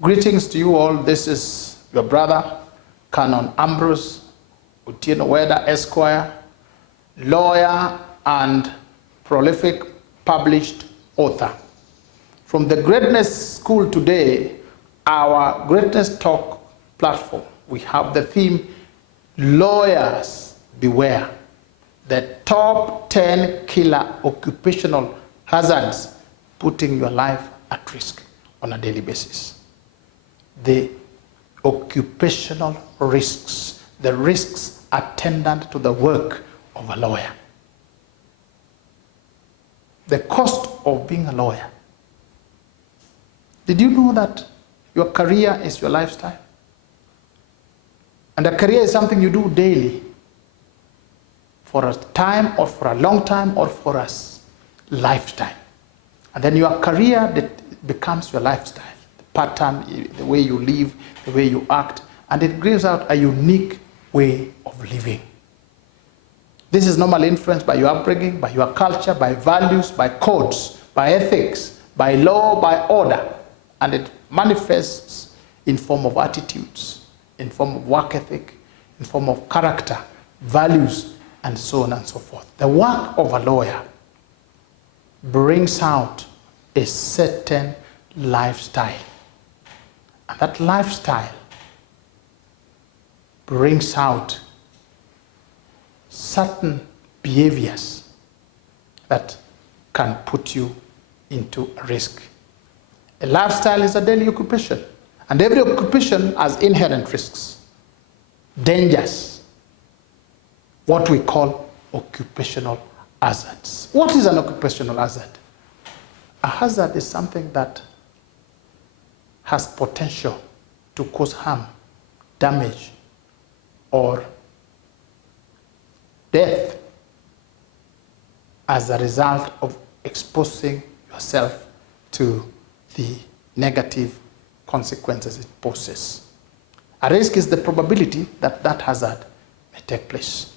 Greetings to you all. This is your brother, Canon Ambrose Weda, Esquire, lawyer and prolific published author. From the Greatness School today, our Greatness Talk platform, we have the theme, Lawyers Beware, the top 10 killer occupational hazards putting your life at risk on a daily basis. The occupational risks, the risks attendant to the work of a lawyer. The cost of being a lawyer. Did you know that your career is your lifestyle? And a career is something you do daily for a time or for a long time or for a lifetime. And then your career that becomes your lifestyle. Pattern, the way you live, the way you act, and it gives out a unique way of living. This is normally influenced by your upbringing, by your culture, by values, by codes, by ethics, by law, by order, and it manifests in form of attitudes, in form of work ethic, in form of character, values, and so on and so forth. The work of a lawyer brings out a certain lifestyle. And that lifestyle brings out certain behaviors that can put you into risk. A lifestyle is a daily occupation, and every occupation has inherent risks, dangers, what we call occupational hazards. What is an occupational hazard? A hazard is something that has potential to cause harm, damage, or death as a result of exposing yourself to the negative consequences it poses. A risk is the probability that that hazard may take place.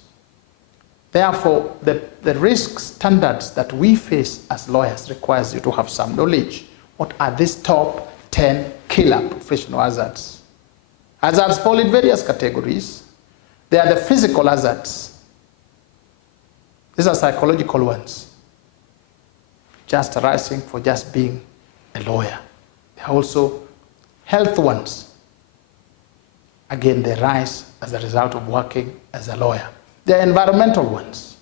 Therefore, the risk standards that we face as lawyers requires you to have some knowledge. What are these top 10 killer professional hazards? Hazards fall in various categories. They are the physical hazards. These are psychological ones, just arising for just being a lawyer. There are also health ones. Again, they rise as a result of working as a lawyer. There are environmental ones.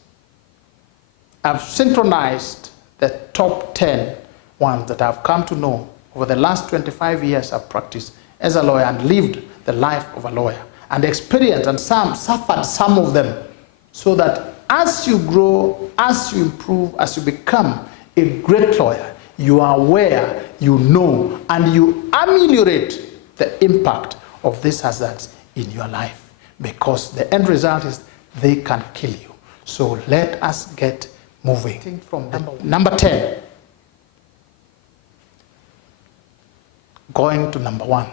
I've synchronized the top 10 ones that I've come to know over the last 25 years I've practiced as a lawyer and lived the life of a lawyer and experienced and suffered some of them, so that as you grow, as you improve, as you become a great lawyer, you are aware, you know, and you ameliorate the impact of these hazards in your life, because the end result is they can kill you. So let us get moving. From number 10, going to number 1.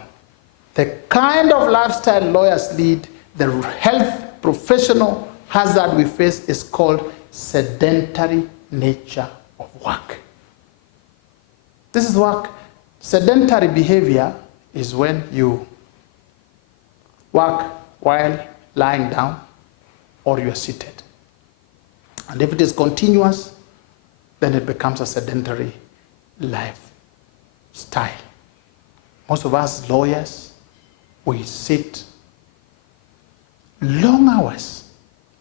The kind of lifestyle lawyers lead, the health professional hazard we face is called sedentary nature of work. This is work. Sedentary behavior is when you work while lying down or you are seated. And if it is continuous, then it becomes a sedentary lifestyle. Most of us lawyers, we sit long hours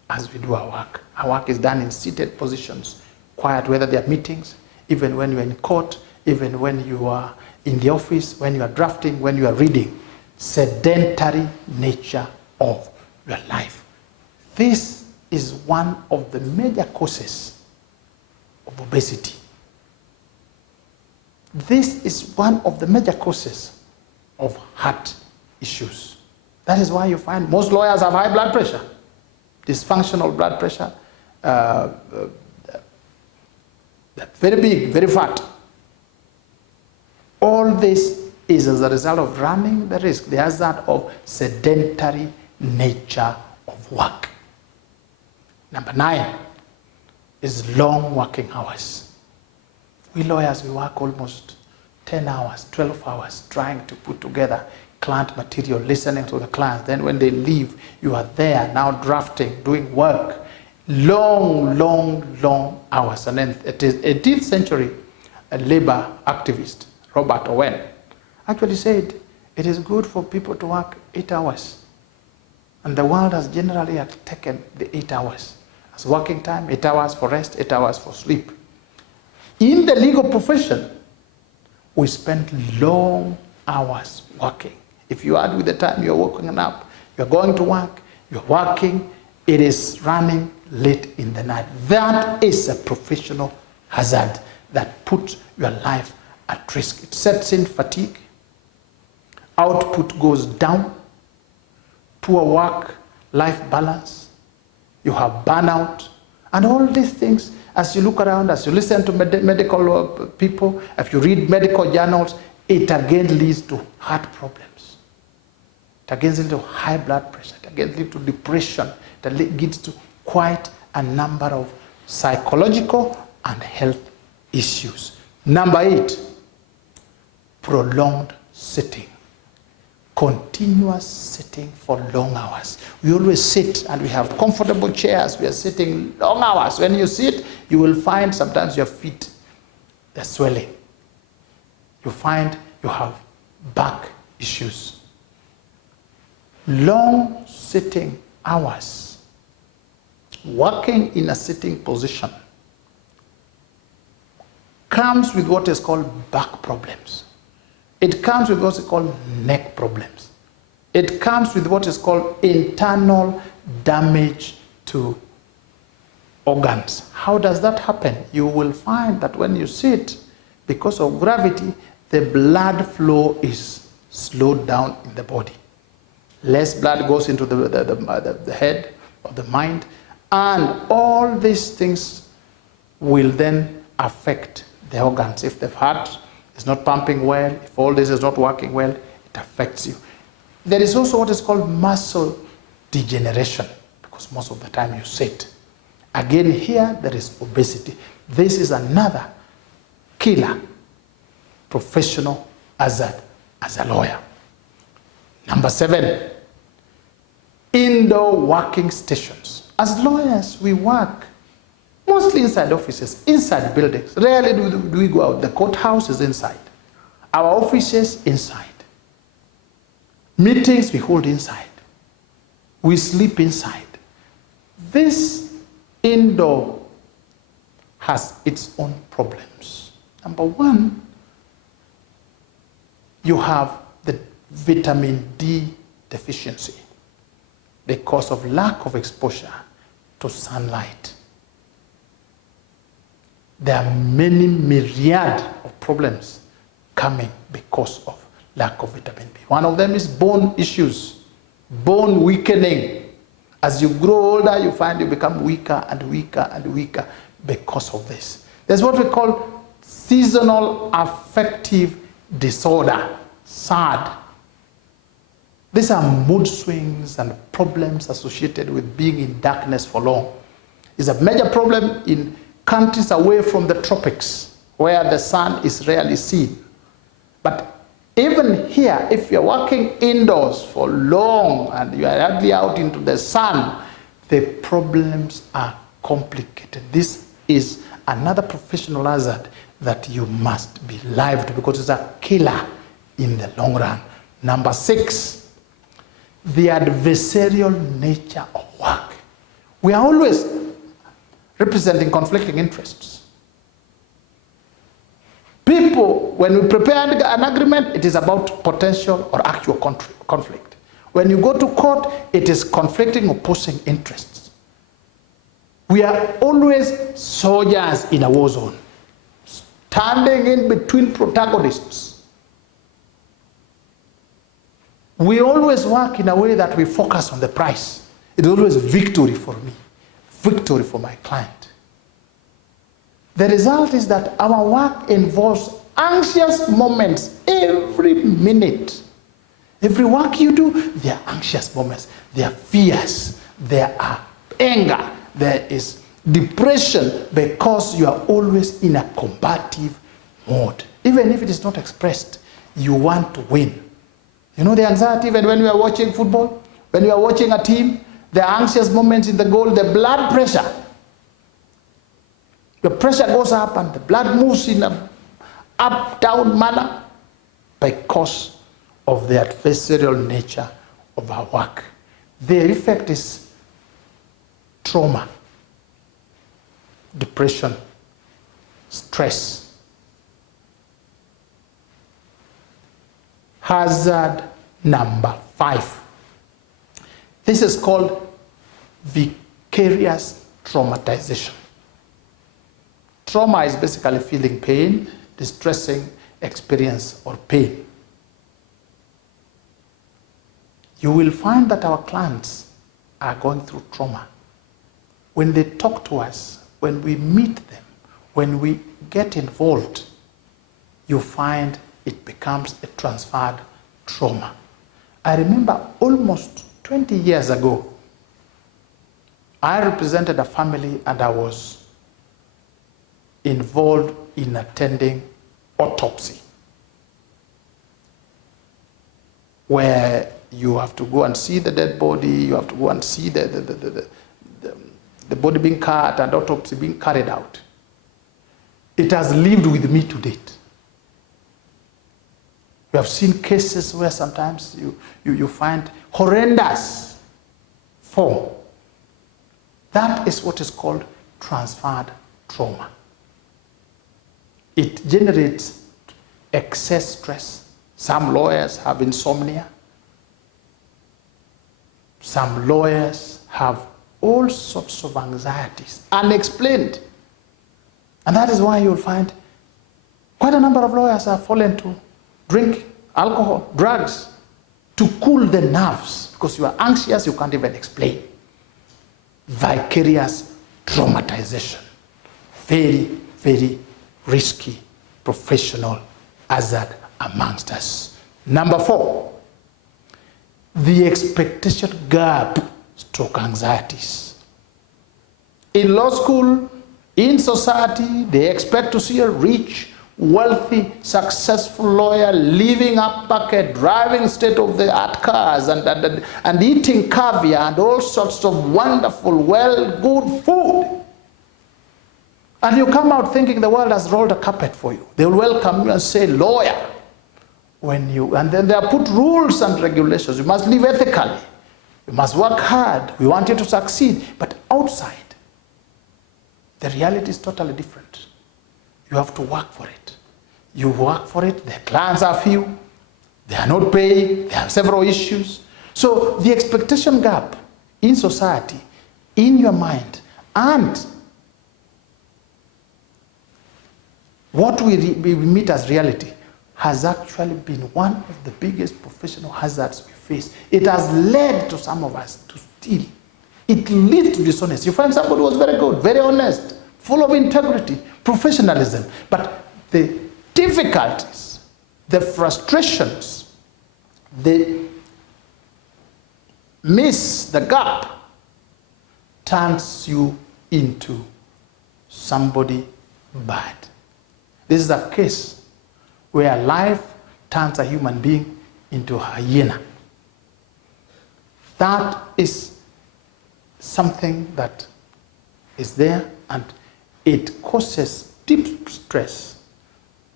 as we do our work. Our work is done in seated positions, quiet, whether they are meetings, even when you're in court, even when you are in the office, when you are drafting, when you are reading. Sedentary nature of your life. This is one of the major causes of obesity. This is one of the major causes of heart issues. That is why you find most lawyers have high blood pressure, dysfunctional blood pressure, very big, very fat. All this is as a result of running the risk, the hazard of sedentary nature of work. Number 9 is long working hours. We lawyers, we work almost 10 hours, 12 hours trying to put together client material, listening to the clients. Then when they leave, you are there now drafting, doing work. Long, long, long hours. And then it is 18th century, a labor activist, Robert Owen, actually said, it is good for people to work 8 hours. And the world has generally taken the 8 hours as working time, 8 hours for rest, 8 hours for sleep. In the legal profession, we spend long hours working. If you add with the time you're waking up, you're going to work, you're working, it is running late in the night. That is a professional hazard that puts your life at risk. It sets in fatigue, output goes down, poor work-life balance, you have burnout, and all these things, as you look around, as you listen to medical people, if you read medical journals, it again leads to heart problems. It again leads to high blood pressure. It again leads to depression. It leads to quite a number of psychological and health issues. Number 8, prolonged sitting. Continuous sitting for long hours. We always sit and we have comfortable chairs. We are sitting long hours. When you sit, you will find sometimes your feet, they're swelling. You find you have back issues. Long sitting hours. Working in a sitting position comes with what is called back problems. It comes with what is called neck problems. It comes with what is called internal damage to organs. How does that happen? You will find that when you sit, because of gravity, the blood flow is slowed down in the body. Less blood goes into the head or the mind, and all these things will then affect the organs. If the heart is not pumping well, if all this is not working well, it affects you. There is also what is called muscle degeneration, because most of the time you sit. Again, here there is obesity. This is another killer professional hazard as a lawyer. Number 7, indoor working stations. As lawyers, we work mostly inside offices, inside buildings. Rarely do we go out. The courthouse is inside. Our offices inside. Meetings we hold inside. We sleep inside. This indoor has its own problems. Number 1, you have the vitamin D deficiency because of lack of exposure to sunlight. There are many myriad of problems coming because of lack of vitamin B. One of them is bone issues, bone weakening. As you grow older, you find you become weaker and weaker and weaker because of this. There's what we call seasonal affective disorder, SAD. These are mood swings and problems associated with being in darkness for long. It's a major problem in countries away from the tropics, where the sun is rarely seen. But even here, if you're working indoors for long and you are hardly out into the sun, the problems are complicated. This is another professional hazard that you must be live to, because it's a killer in the long run. Number 6, the adversarial nature of work. We are always representing conflicting interests. People, when we prepare an agreement, it is about potential or actual conflict. When you go to court, it is conflicting opposing interests. We are always soldiers in a war zone, standing in between protagonists. We always work in a way that we focus on the prize. It's always victory for me, victory for my client. The result is that our work involves anxious moments every minute. Every work you do, there are anxious moments, there are fears, there are anger, there is depression, because you are always in a combative mode. Even if it is not expressed, you want to win. You know the anxiety even when we are watching football, when we are watching a team, the anxious moments in the goal, the blood pressure. Your pressure goes up and the blood moves in a up-down manner because of the adversarial nature of our work. The effect is trauma, depression, stress. Hazard number 5. This is called vicarious traumatization. Trauma is basically feeling pain, distressing experience or pain. You will find that our clients are going through trauma. When they talk to us, when we meet them, when we get involved, you find it becomes a transferred trauma. I remember almost 20 years ago, I represented a family and I was involved in attending autopsy, where you have to go and see the dead body, you have to go and see the body being cut and autopsy being carried out. It has lived with me to date. We have seen cases where sometimes you find horrendous form. That is what is called transferred trauma. It generates excess stress. Some lawyers have insomnia. Some lawyers have all sorts of anxieties, unexplained. And that is why you'll find quite a number of lawyers have fallen to drink alcohol, drugs, to cool the nerves, because you are anxious, you can't even explain. Vicarious traumatization. Very, very risky professional hazard amongst us. Number 4, the expectation gap stroke anxieties. In law school, in society, they expect to see a rich, wealthy, successful lawyer living up bucket, driving state-of-the-art cars and eating caviar and all sorts of wonderful, good food. And you come out thinking the world has rolled a carpet for you. They will welcome you and say, lawyer. And then they are put rules and regulations. You must live ethically. You must work hard. We want you to succeed. But outside, the reality is totally different. You have to work for it. You work for it. The clients are few. They are not paying. They have several issues. So the expectation gap in society, in your mind, and what we meet as reality has actually been one of the biggest professional hazards we face. It has led to some of us to steal. It leads to dishonesty. You find somebody who was very good, very honest, full of integrity, professionalism. But the difficulties, the frustrations, the the gap turns you into somebody bad. This is a case where life turns a human being into a hyena. That is something that is there, and it causes deep stress,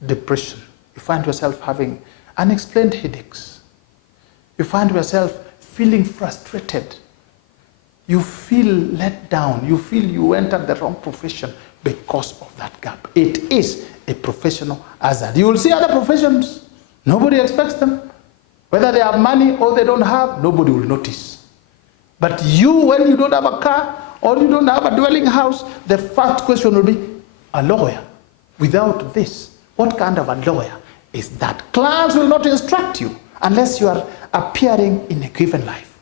depression. You find yourself having unexplained headaches. You find yourself feeling frustrated. You feel let down. You feel you entered the wrong profession because of that gap. It is a professional hazard. You will see other professions. Nobody expects them. Whether they have money or they don't have, nobody will notice. But you, when you don't have a car or you don't have a dwelling house, the first question will be, a lawyer. Without this, what kind of a lawyer is that? Clients will not instruct you unless you are appearing in a given life.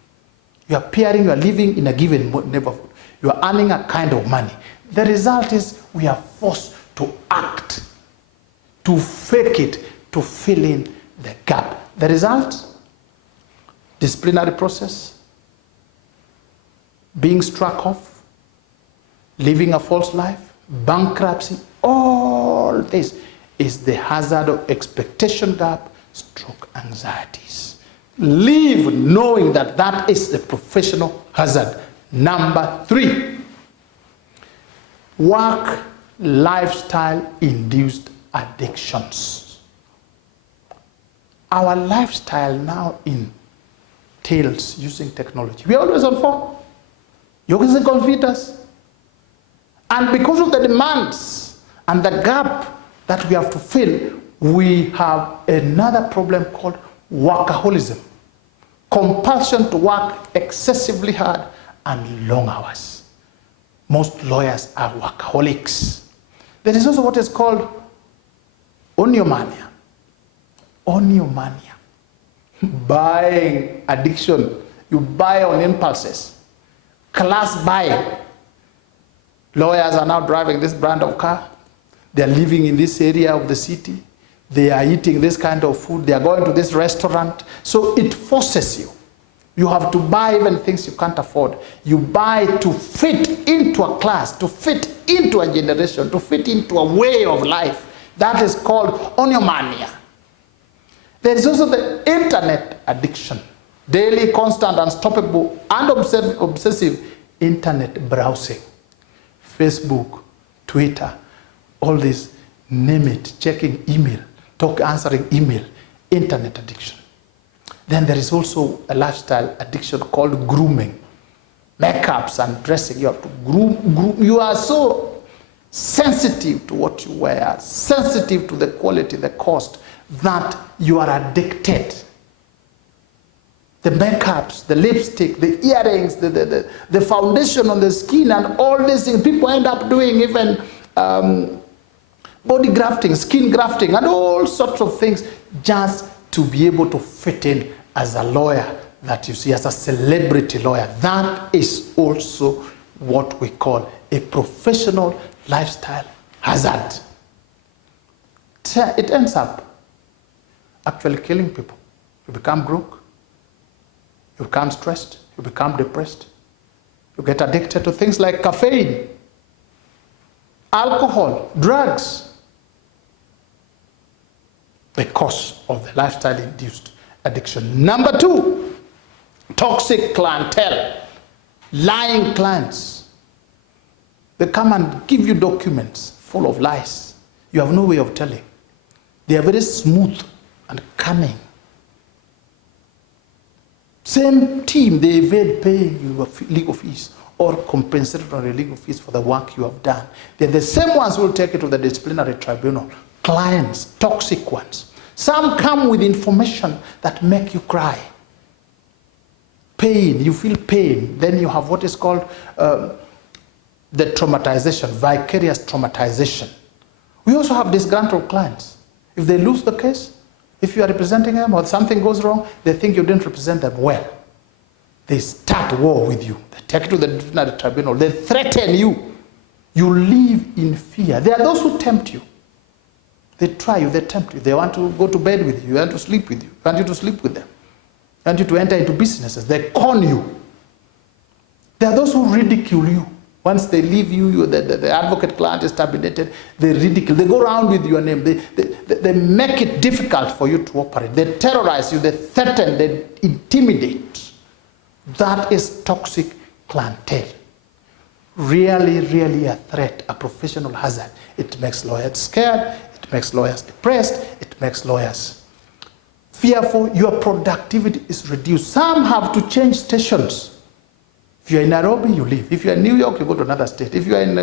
You are appearing, you are living in a given neighborhood. You are earning a kind of money. The result is we are forced to act, to fake it, to fill in the gap. The result? Disciplinary process, being struck off, living a false life, bankruptcy, all this is the hazard of expectation gap, stroke anxieties. Live knowing that that is a professional hazard. Number 3, work lifestyle-induced addictions. Our lifestyle now entails using technology. We are always on phone, using computers. And because of the demands and the gap that we have to fill, we have another problem called workaholism. Compulsion to work excessively hard and long hours. Most lawyers are workaholics. There is also what is called oniomania. Oniomania. Buying addiction. You buy on impulses. Class buying. Lawyers are now driving this brand of car. They are living in this area of the city. They are eating this kind of food. They are going to this restaurant. So it forces you. You have to buy even things you can't afford. You buy to fit into a class, to fit into a generation, to fit into a way of life. That is called oniomania. There is also the internet addiction. Daily, constant, unstoppable, and obsessive internet browsing. Facebook, Twitter, all this, name it, checking email, answering email, internet addiction. Then there is also a lifestyle addiction called grooming. Makeups and dressing, you have to groom. You are so sensitive to what you wear, sensitive to the quality, the cost, that you are addicted. The makeups, the lipstick, the earrings, the foundation on the skin, and all these things. People end up doing even body grafting, skin grafting, and all sorts of things just to be able to fit in as a lawyer that you see, as a celebrity lawyer. That is also what we call a professional lifestyle hazard. It ends up actually killing people. You become broke, you become stressed, you become depressed, you get addicted to things like caffeine, alcohol, drugs, because of the lifestyle-induced addiction. Number 2, toxic clientele, lying clients. They come and give you documents full of lies. You have no way of telling. They are very smooth and cunning. Same team, they evade paying you legal fees or compensatory legal fees for the work you have done. They're the same ones who will take it to the disciplinary tribunal. Clients, toxic ones. Some come with information that make you cry. Pain, you feel pain. Then you have what is called the traumatization, vicarious traumatization. We also have disgruntled clients. If they lose the case, if you are representing them or something goes wrong, they think you didn't represent them well. They start war with you. They take you to the disciplinary tribunal. They threaten you. You live in fear. There are those who tempt you. They try you, they tempt you. They want to go to bed with you, they want to sleep with you, they want you to sleep with them. They want you to enter into businesses. They con you. There are those who ridicule you. Once they leave you, the advocate client is terminated, they ridicule. They go around with your name. They make it difficult for you to operate. They terrorize you, they threaten, they intimidate. That is toxic clientele. Really, really a threat, a professional hazard. It makes lawyers scared. It makes lawyers depressed. It makes lawyers fearful. Your productivity is reduced. Some have to change stations. If you're in Nairobi, you leave. If you're in New York, you go to another state. If you're in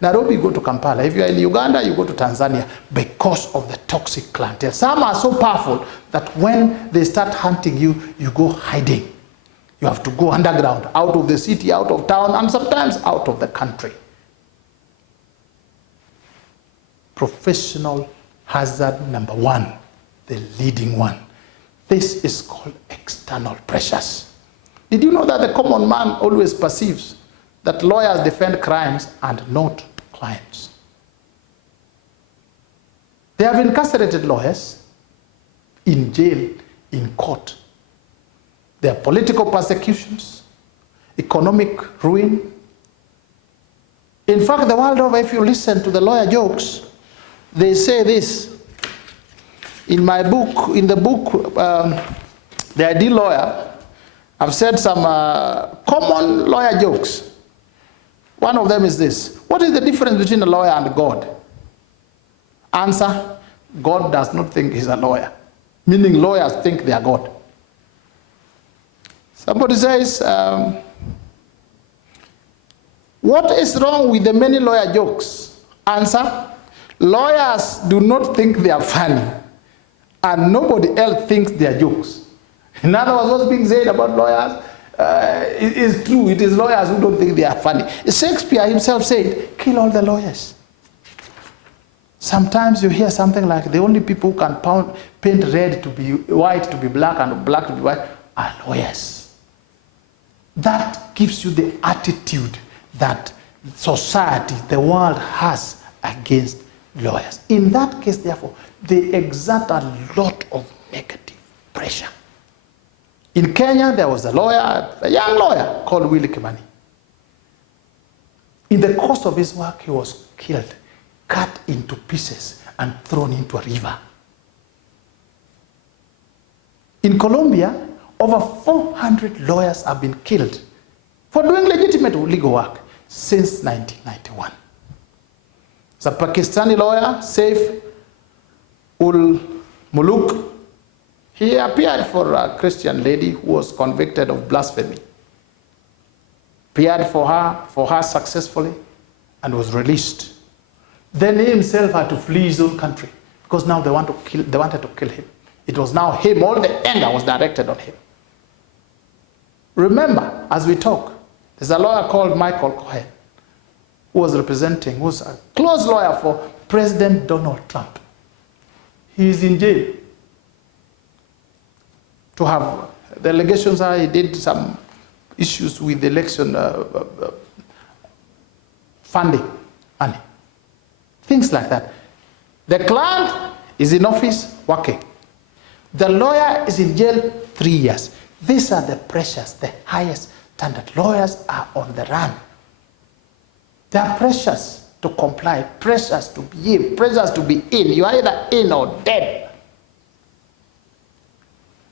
Nairobi, you go to Kampala. If you're in Uganda, you go to Tanzania, because of the toxic clientele. Some are so powerful that when they start hunting you, you go hiding. You have to go underground, out of the city, out of town, and sometimes out of the country. Professional hazard number 1, the leading one. This is called external pressures. Did you know that the common man always perceives that lawyers defend crimes and not clients? They have incarcerated lawyers in jail, in court. There are political persecutions, economic ruin. In fact, the world over, if you listen to the lawyer jokes, they say this: In my book, in the book, The Ideal Lawyer, I've said some common lawyer jokes. One of them is this: what is the difference between a lawyer and God? Answer: God does not think he's a lawyer, meaning lawyers think they are God. Somebody says, what is wrong with the many lawyer jokes? Answer: lawyers do not think they are funny, and nobody else thinks they are jokes. In other words, what's being said about lawyers is true. It is lawyers who don't think they are funny. Shakespeare himself said, kill all the lawyers. Sometimes you hear something like, the only people who can paint red to be white to be black and black to be white are lawyers. That gives you the attitude that society, the world has against lawyers. In that case, therefore, they exert a lot of negative pressure. In Kenya, there was a lawyer, a young lawyer called Willie Kimani. In the course of his work, he was killed, cut into pieces, and thrown into a river. In Colombia, over 400 lawyers have been killed for doing legitimate legal work since 1991. The Pakistani lawyer, Saif ul Muluk, he appeared for a Christian lady who was convicted of blasphemy. Appeared for her successfully, and was released. Then he himself had to flee his own country because now they wanted to kill him. It was now him, all the anger was directed on him. Remember, as we talk, there's a lawyer called Michael Cohen who was a close lawyer for President Donald Trump. He is in jail. To have the allegations are he did some issues with the election funding, money, things like that. The client is in office working. The lawyer is in jail 3 years. These are the pressures, the highest standard. Lawyers are on the run. There are pressures to comply, pressures to be in, pressures to be in. You are either in or dead.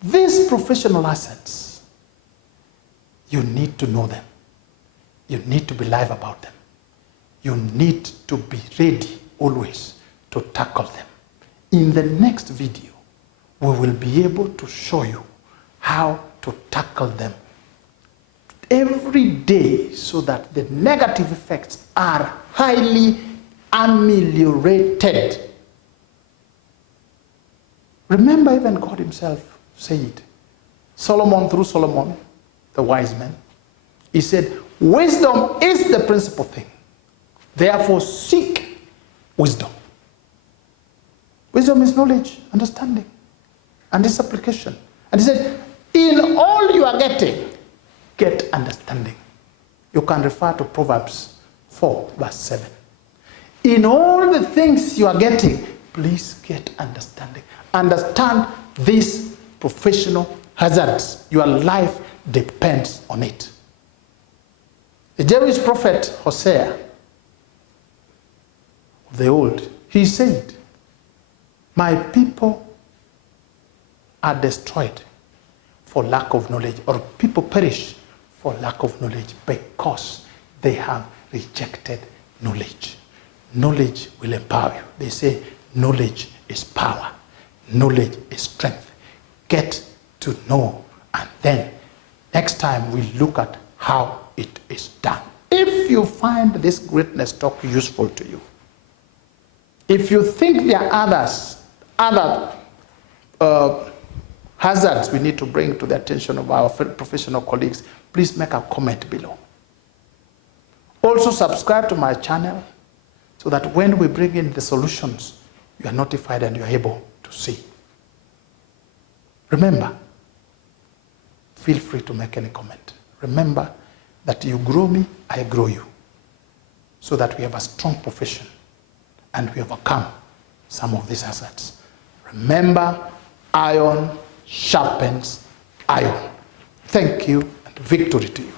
These professional assets, you need to know them. You need to be live about them. You need to be ready always to tackle them. In the next video, we will be able to show you how to tackle them every day so that the negative effects are highly ameliorated. Remember, even God himself said, Solomon, through Solomon, the wise man, he said, wisdom is the principal thing. Therefore, seek wisdom. Wisdom is knowledge, understanding, and its application. And he said, in all you are getting, get understanding. You can refer to Proverbs 4, verse 7. In all the things you are getting, please get understanding. Understand these professional hazards. Your life depends on it. The Jewish prophet Hosea of the old, he said, my people are destroyed for lack of knowledge, or people perish for lack of knowledge because they have rejected knowledge. Knowledge will empower you. They say knowledge is power. Knowledge is strength. Get to know, and then next time we look at how it is done. If you find this greatness talk useful to you, if you think there are other hazards we need to bring to the attention of our professional colleagues, please make a comment below. Also subscribe to my channel so that when we bring in the solutions, you are notified and you are able to see. Remember, feel free to make any comment. Remember that you grow me, I grow you, so that we have a strong profession and we overcome some of these hazards. Remember, iron sharpens iron. Thank you, and victory to you.